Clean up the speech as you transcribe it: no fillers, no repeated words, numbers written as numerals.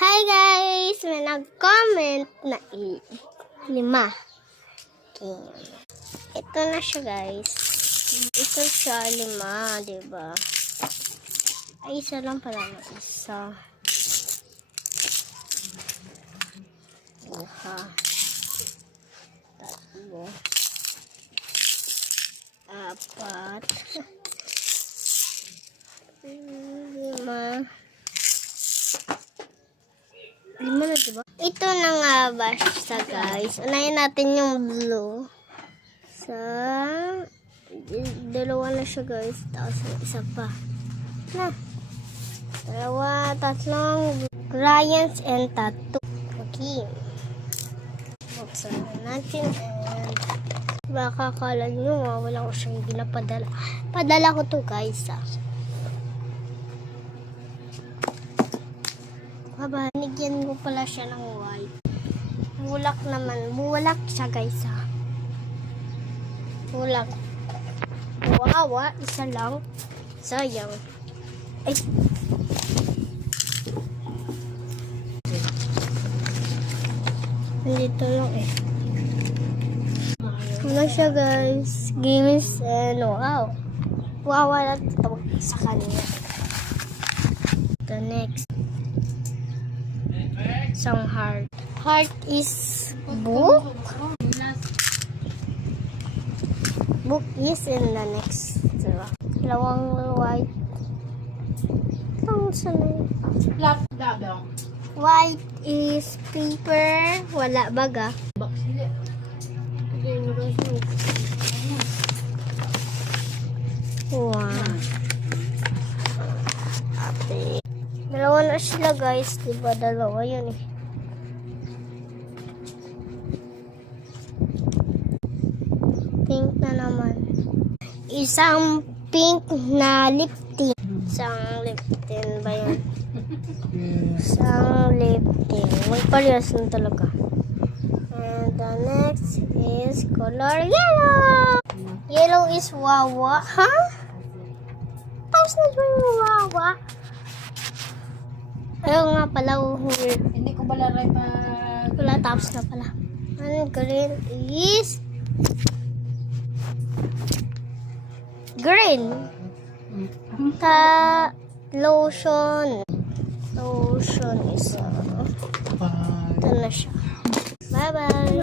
Hi guys! May nag-comment na 5. Okay. Ito na siya guys. Ito siya 5, diba? Ay, isa lang pala na isa. Aha. 3, 4, 5. 5 na, diba? Ito na nga ba siya, guys? Unahin natin yung blue. Dalawa na siya, guys. Tapos isa pa. Na. 2, 3 crayons and tattoo. Okay. Buksan na natin and baka akala nyo, wala ko siyang ginapadala. Padala ko to, guys, Nigyan ko pala siya ng white. Bulak naman. Bulak siya, guys, Bulak. Wawa. Isa lang. Sayang. Ay. Nandito lang Ano siya, guys? Games and wow. Wawa lang ito sa kanya. The next. Some heart. Heart is book. Book is in the next. Dalawang white. White is paper. Wala baga. Wow. Ate. Dalawa na sila, guys. Diba? Dalawa yun Pink na naman. Isang pink na lip tint. Isang lip tint ba yun? Isang lip tint. May parehas na talaga. And the next is color yellow. Yellow is wawa. Huh? Tapos na yung wawa. Ayaw nga pala. Hindi ko balaray pa. Wala, tapos na pala. And green is green. Lotion. Lotion is ito na siya. Bye-bye.